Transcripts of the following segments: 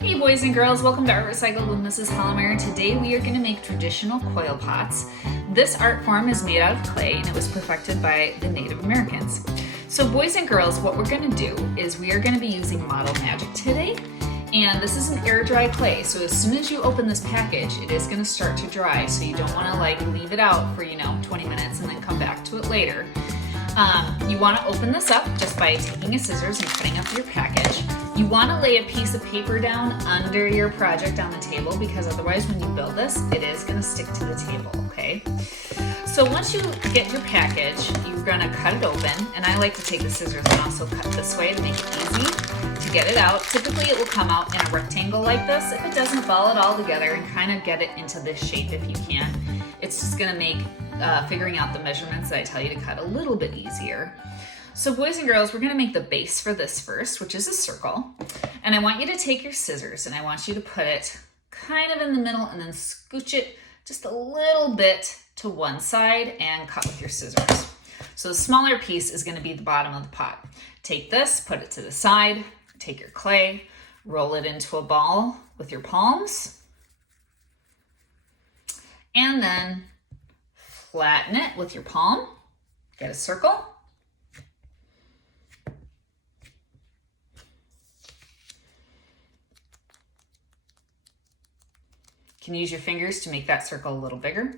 Hey boys and girls, welcome to Art Recycled with Mrs. Hollemeyer. Today we are going to make traditional coil pots. This art form is made out of clay and it was perfected by the Native Americans. So boys and girls, what we're going to do is we are going to be using Model Magic today. And this is an air dry clay, so as soon as you open this package, it is going to start to dry. So you don't want to leave it out for 20 minutes and then come back to it later. You want to open this up just by taking a scissors and cutting up your package. You want to lay a piece of paper down under your project on the table because otherwise when you build this, it is going to stick to the table, okay? So once you get your package, you're going to cut it open, and I like to take the scissors and also cut this way to make it easy to get it out. Typically it will come out in a rectangle like this. If it doesn't, ball it all together and kind of get it into this shape if you can. It's just going to make figuring out the measurements that I tell you to cut a little bit easier. So boys and girls, we're going to make the base for this first, which is a circle. And I want you to take your scissors and I want you to put it kind of in the middle and then scooch it just a little bit to one side and cut with your scissors. So the smaller piece is going to be the bottom of the pot. Take this, put it to the side, take your clay, roll it into a ball with your palms, and then flatten it with your palm, get a circle. You can use your fingers to make that circle a little bigger.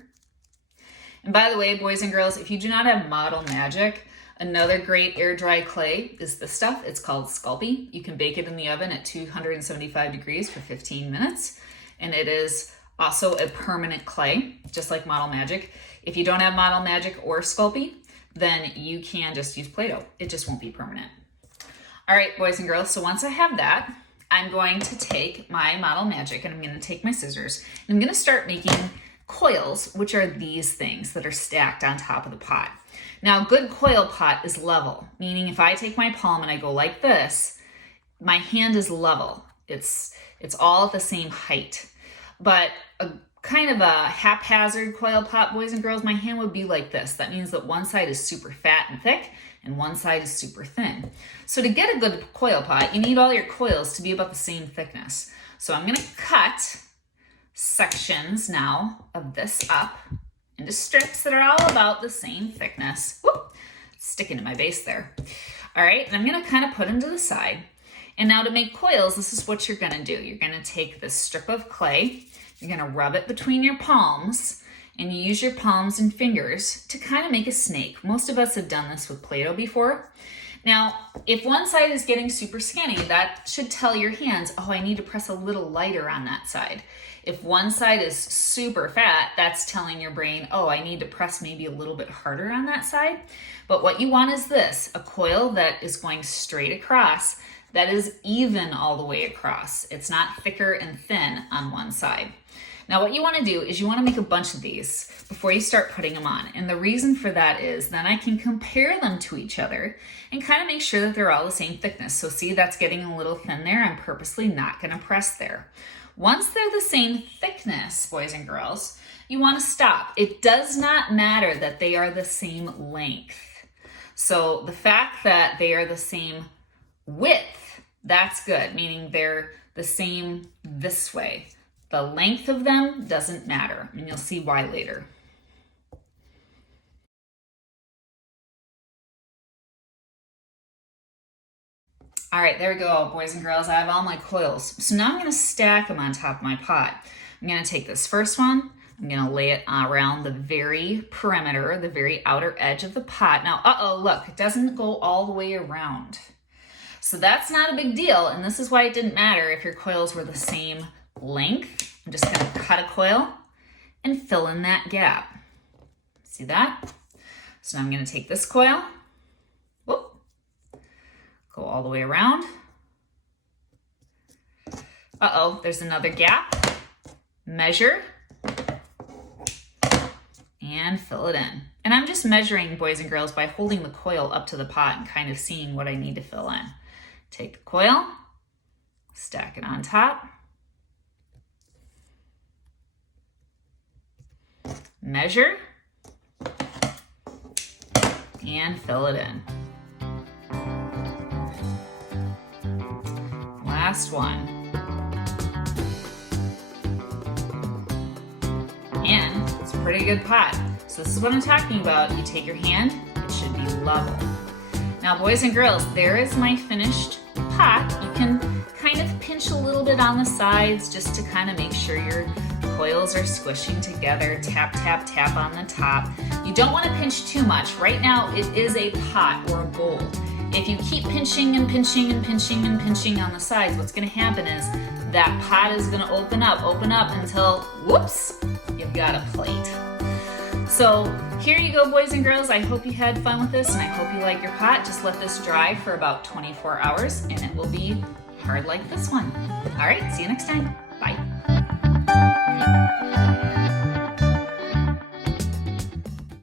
And by the way, boys and girls, if you do not have Model Magic, another great air dry clay is this stuff. It's called Sculpey. You can bake it in the oven at 275 degrees for 15 minutes. And it is also a permanent clay, just like Model Magic. If you don't have Model Magic or Sculpey, then you can just use Play-Doh. It just won't be permanent. All right, boys and girls, so once I have that, I'm going to take my Model Magic and I'm going to take my scissors and I'm going to start making coils, which are these things that are stacked on top of the pot. Now, a good coil pot is level, meaning if I take my palm and I go like this, my hand is level. It's all at the same height. But a kind of a haphazard coil pot, boys and girls, my hand would be like this. That means that one side is super fat and thick and one side is super thin. So to get a good coil pot, you need all your coils to be about the same thickness. So I'm going to cut sections now of this up into strips that are all about the same thickness. Whoop, sticking to my base there. All right, and I'm going to kind of put them to the side. And now to make coils, this is what you're going to do. You're going to take this strip of clay, you're going to rub it between your palms, and you use your palms and fingers to kind of make a snake. Most of us have done this with Play-Doh before. Now, if one side is getting super skinny, that should tell your hands, oh, I need to press a little lighter on that side. If one side is super fat, that's telling your brain, oh, I need to press maybe a little bit harder on that side. But what you want is this, a coil that is going straight across, that is even all the way across. It's not thicker and thin on one side. Now what you want to do is you want to make a bunch of these before you start putting them on. And the reason for that is then I can compare them to each other and kind of make sure that they're all the same thickness. So see, that's getting a little thin there. I'm purposely not going to press there. Once they're the same thickness, boys and girls, you want to stop. It does not matter that they are the same length. So the fact that they are the same width, that's good, meaning they're the same this way. The length of them doesn't matter, and you'll see why later. All right, there we go, boys and girls. I have all my coils. So now I'm going to stack them on top of my pot. I'm going to take this first one. I'm going to lay it around the very perimeter, the very outer edge of the pot. Now, look, it doesn't go all the way around. So that's not a big deal, and this is why it didn't matter if your coils were the same length. I'm just going to cut a coil and fill in that gap. See that? So now I'm going to take this coil, whoop, go all the way around. There's another gap. Measure and fill it in. And I'm just measuring, boys and girls, by holding the coil up to the pot and kind of seeing what I need to fill in. Take the coil, stack it on top, measure, and fill it in. Last one. It's a pretty good pot. So this is what I'm talking about. You take your hand, it should be level. Now boys and girls, there is my finished pot. You can kind of pinch a little bit on the sides just to kind of make sure your coils are squishing together. Tap, tap, tap on the top. You don't want to pinch too much. Right now it is a pot or a bowl. If you keep pinching and pinching and pinching and pinching on the sides, what's going to happen is that pot is going to open up until, whoops, you've got a plate. So here you go, boys and girls. I hope you had fun with this and I hope you like your pot. Just let this dry for about 24 hours and it will be hard like this one. All right, see you next time. Bye.